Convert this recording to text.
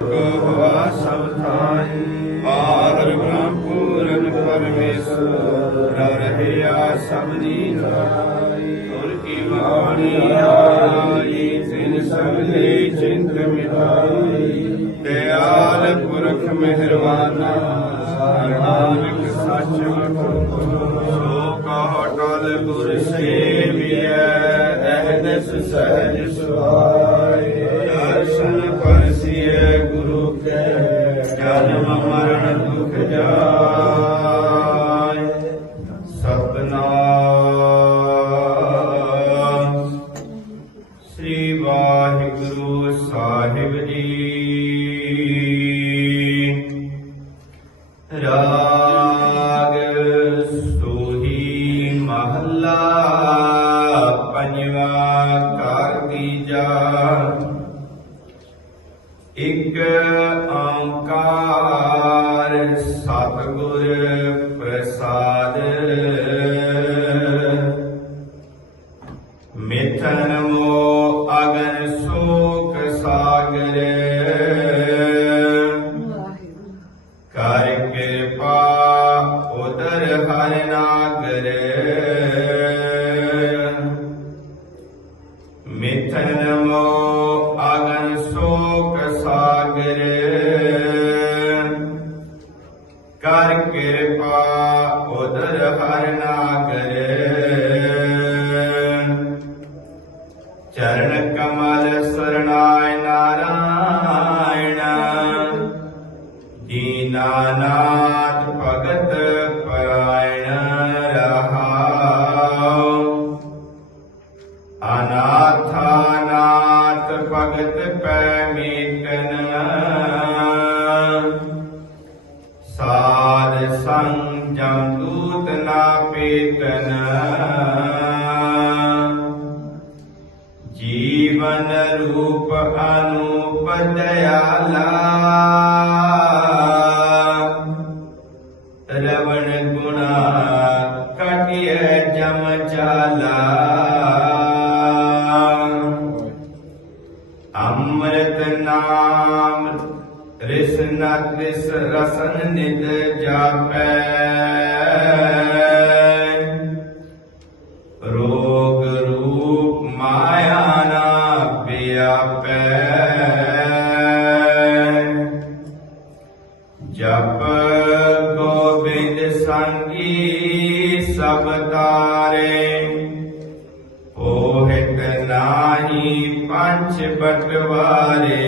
ਹੋਆ ਸਭ ਥਾਈ ਆਦਰ ਬ੍ਰਹਮ ਪੂਰਨ ਪਰਮੇਸ਼ਰ ਰਹਿਆ ਸਭ ਦੀ ਨਾਈ ਗੁਰ ਕੀ ਬਾਣੀ ਆਈ ਤਿਨ ਸਭ ਦੀ ਚਿੰਤ ਮਿਟਾਈ ਦਿਆਲ ਪੁਰਖ ਮਿਹਰਬਾਨਾ ਨਾਨਕ ਸੱਚ ਮੁਖ ਸੋ ਕਹ ਟਲ ਗੁਰ ਸੇਵੀਐ ਸਾਹਿਬ ਜੀ। ਰਾਗ ਸੋਹੀ ਮਹੱਲਾ ਪੰਜਵਾ ਘਰ ਤੀਜਾ ਇਕ ਓੰਕਾਰ ਸਤਿਗੁਰ ਚਰਨ ਕਮਲ ਸਰਣਾਇ ਨਾਰਾਇਣ। ਦੀਨਾਨਾਥ ਭਗਤ ਪਰਾਇਣ ਰਹਾਉ। ਅਨਾਥਾਨਾਥ ਭਗਤ ਪੈ ਮੀਟਨ ਸਾਧ ਸੰਗ ਜਮ ਦੂਤ ਨਾ ਪੇਤਨ। ਜੀਵਨ ਰੂਪ ਅਨੂਪ ਦਇਆਲਾ ਰਵਣ ਗੁਣਾ ਕਟਿਐ ਜਮ ਚਾਲਾ। ਅੰਮ੍ਰਿਤ ਨਾਮ ਰਿਸਨਾ ਕ੍ਰਿਸ ਰਸਨ ਨਿਦ ਜਾਪੈ। जप गोविंद सब तारे पंच बटवारे